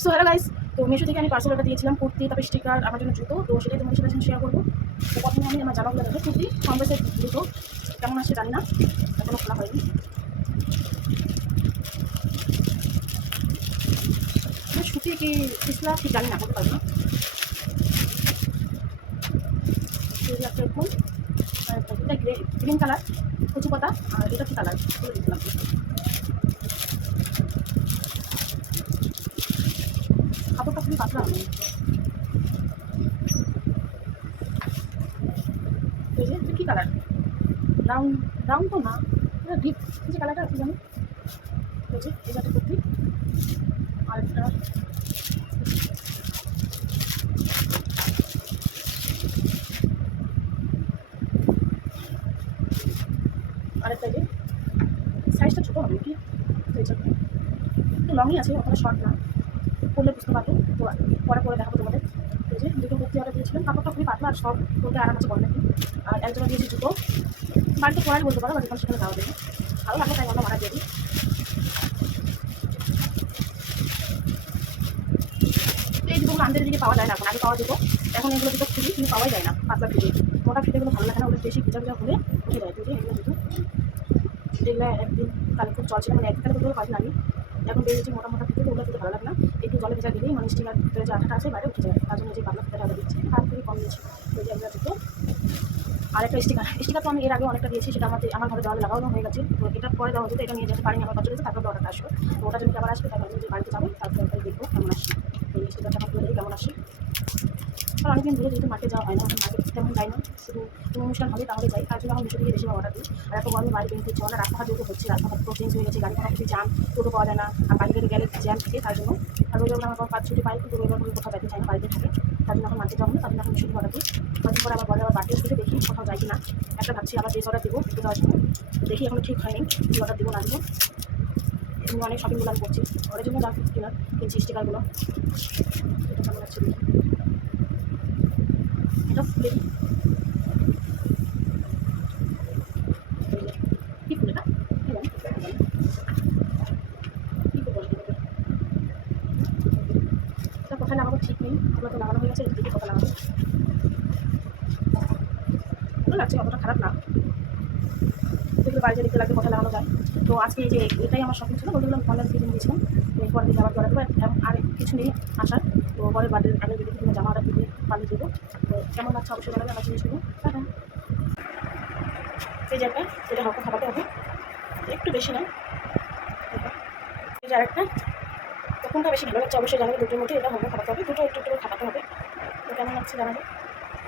So hello guys, তো মিশো থেকে আমি পার্সেল অর্ডার দিয়েছিলাম কুর্তি, তারপর স্টিকার, আমার জন্য জুতো। তো সেটাই তোমাদের সাথে শেয়ার করবো। তো প্রথমে আমি আমার জামাগুলো দেখো, কুর্তি কমবেসের জুতো কেমন আসছে জানি না, এখনো খোলা হয়নি। সুতি কি পিছলা ঠিক জানি না, বলতে পারবো না। একটা এরকম, আর এটা গ্রিন কালার কচু পাতা, আর এটা কি কালার বলে দিচ্ছিলাম। কাপড়টা খুবই পাতলা হবে। এই যে এটা কী কালার, ব্রাউন ব্রাউন তো না, এটা ডিপ যে কালারটা কি জানি। এই যে এটা একটা কুর্তি, আরেকটা আরেকটা যে সাইজটা ছোটো হবে কি, এই যে একটু লংই আছে, অতটা শর্ট না, পরলে বুঝতে পারবো। তো পরে পরে দেখাবো তোমাদের। এই যে দুটো কুর্তি অর্ডার দিয়েছিলাম, কাপড়টা খুবই পাতলা আর সব বলতে আরাম আছে বলে নাকি। আর একজনে দিয়েছি জুতো, বাড়িতে পরাই বলতে পারো, বা যেখানে সেখানে যাওয়া দেবে, ভালো লাগলো তাই আমরা মারা দিয়ে দিই। এই জুতোগুলো আমাদের দিকে পাওয়া যায় না, এখন আগে পাওয়া যেত, এখন এগুলো জুতো খুবই কিন্তু পাওয়াই যায় না। পাতলা ফিতে, মোটা ফিতেগুলো ভালো লাগে না, ওদের বেশি ভিজা ভিজা হলে উঠে যায়। তো যে এগুলো জুতো, যেগুলো একদিন কালে খুব চলছিল, মানে একদিন কালে করতে পারি না আমি, এখন বেরিয়েছি মোটা মোটা ফিতে, তো ওগুলো ফিতে ভালো লাগে না। একটু জলে ভেজা দিলেই মানে স্টিকার ভিতরে যে আঠাটা আছে বাইরে উঠে যায়, তার জন্য যে পাতলা ফিতেটা অর্ডার দিচ্ছি, তার খুবই কম নিয়েছি। তো যে এগুলো জুতো, আর একটা স্টিকার তো আমি এর আগে অনেকটা দিয়েছি, সেটা আমার ঘরে দেওয়ালে লাগানো হয়ে গেছে। তো এটা পরে দেওয়া যেত, এটা নিয়ে যেতে পারিনি, আমার চলেছে, তারপর অর্ডারটা আসবে। তো ওটা যদি আবার আসবে তাহলে আমি যে বাড়িতে যাবো, তারপরে দেখবো কেমন আসে। এই স্টিকারটা আমার খুলে কেমন আসে। আর অনেকদিন ধরে যেহেতু মার্কেট যাওয়া হয় না, এখন মার্কেট তেমন যাই না, শুধু কোনো অনুষ্ঠান হবে তাহলে যাই, তার জন্য আমার মিশো থেকে বেশিরভাগ অর্ডার দিই। আর এত গরমে বাইরে বেরিয়ে হচ্ছে না, রাস্তাঘাট যেহেতু হচ্ছে, রাস্তাঘাট পুরো চেঞ্জ হয়ে গেছে, গাড়ি ঘোড়া খুবই জ্যাম, টোটো পাওয়া যায় না, আর বাইরে গেলে জ্যাম থাকে, তার জন্য। আর রোজ আমার কাজ ছুটি পাই, কিন্তু রোজগার করে কোথাও যাইতে চাই না, বাড়িতে থাকে, তার জন্য এখন মার্কেট যাবো না, তার জন্য এখন মিশো থেকে অর্ডার দিই। কদিন পরে আবার বলে আবার বাড়তে আসতে দেখি কোথাও যাই কি না। একটা ভাবছি আবার ড্রেস অর্ডার দেবো একটু দেওয়ার জন্য, দেখি এখনো ঠিক হয়নি কি অর্ডার দেবো না দেবো। এমনি অনেক শপিংগুলো আমি করছি, ওদের জন্য যা কেনার কিনছি স্টিকারগুলো। এটা কেমন লাগছে দেখি, এটা ফুলে কি ফুল, এটা কি জানি কি করবো, এটা কোথায় লাগাবো ঠিক নেই, এগুলো তো লাগানো হয়ে গেছে, এটা দিকে কোথায় লাগাবো। ভালো লাগছে, অতটা খারাপ না, যেগুলো বাড়িতে দেখতে লাগবে কোথায় লাগানো যায়। তো আজকে এই যে এটাই আমার শপিং ছিল, ওগুলো আমি অনলাইন থেকে কিনে দিয়েছিলাম। এরপর দিকে আবার অর্ডার দেবো, আর কিছু নেই আসার। তো পরে বার্থডের আগে যদি কোনো জামা অর্ডার দিতে পারলে দেবো। তো কেমন লাগছে অবশ্যই জানাবে আমার জিনিসগুলো। হ্যাঁ, এই যে একটা, এটা হালকা খাবাতে হবে, একটু বেশি না। এই যে আরেকটা, তো কোনটা বেশি ভালো লাগছে অবশ্যই জানাবে, দুটোর মধ্যে এটা হালকা খাবাতে হবে, দুটো একটু একটু খাবাতে হবে। তো কেমন লাগছে জানাবে।